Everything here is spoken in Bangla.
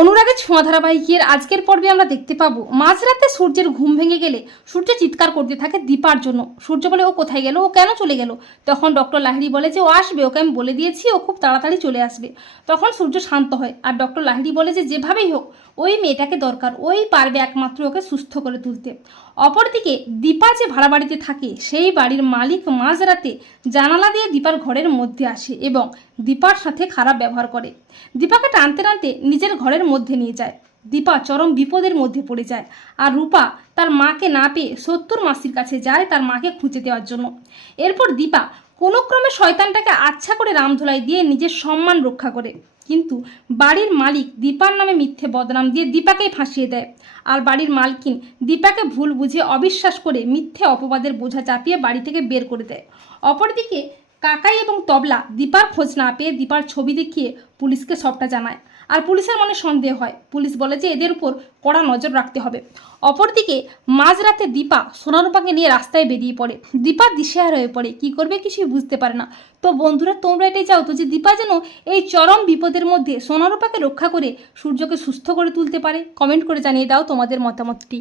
অনুরাগের ছোঁয়া ধারাবাহিকের আজকের পর্বে আমরা দেখতে পাবো, মাঝরাতে সূর্যের ঘুম ভেঙে গেলে সূর্য চিৎকার করতে থাকে দীপার জন্য। সূর্য বলে ও কোথায় গেল? ও কেন চলে গেল? তখন ডক্টর লাহিড়ি বলে যে ও আসবে, ওকে আমি বলে দিয়েছি, ও খুব তাড়াতাড়ি চলে আসবে। তখন সূর্য শান্ত হয় আর ডক্টর লাহিড়ি বলে যে যেভাবেই হোক, ওই মেয়েটাকে দরকার, ওই পারবে একমাত্র ওকে সুস্থ করে তুলতে। অপরদিকে দীপা যে ভাড়া বাড়িতে থাকে, সেই বাড়ির মালিক মাঝরাতে জানালা দিয়ে দীপার ঘরের মধ্যে আসে এবং দীপার সাথে খারাপ ব্যবহার করে। দীপাকে টানতে টানতে নিজের ঘরের মধ্যে নিয়ে যায়। দীপা চরম বিপদের মধ্যে পড়ে যায়। আর রূপা তার মাকে না পেয়ে সত্তর মাসির কাছে যায় তার মাকে খুঁজে দেওয়ার জন্য। এরপর দীপা কোনো ক্রমে শয়তানটাকে আচ্ছা করে রামধোলাই দিয়ে নিজের সম্মান রক্ষা করে। কিন্তু বাড়ির মালিক দীপার নামে মিথ্যে বদনাম দিয়ে দীপাকেই ফাঁসিয়ে দেয়। আর বাড়ির মালকিন দীপাকে ভুল বুঝে অবিশ্বাস করে মিথ্যে অপবাদের বোঝা চাপিয়ে বাড়ি থেকে বের করে দেয়। অপরদিকে কাকাই এবং তবলা দীপার খোঁজ না পেয়ে দীপার ছবি দেখিয়ে পুলিশকে সবটা জানায়। আর পুলিশের মনে সন্দেহ হয়। পুলিশ বলে যে এদের উপর কড়া নজর রাখতে হবে। অপরদিকে মাঝরাতে দীপা সোনারূপাকে নিয়ে রাস্তায় বেরিয়ে পড়ে। দীপা দিশেহার হয়ে পড়ে। কি করবে কিছুই বুঝতে পারে না। তো বন্ধুরা, তোমরা এটাই চাও তো যে দীপা যেন এই চরম বিপদের মধ্যে সোনারূপাকে রক্ষা করে সূর্যকে সুস্থ করে তুলতে পারে। কমেন্ট করে জানিয়ে দাও তোমাদের মতামতটি।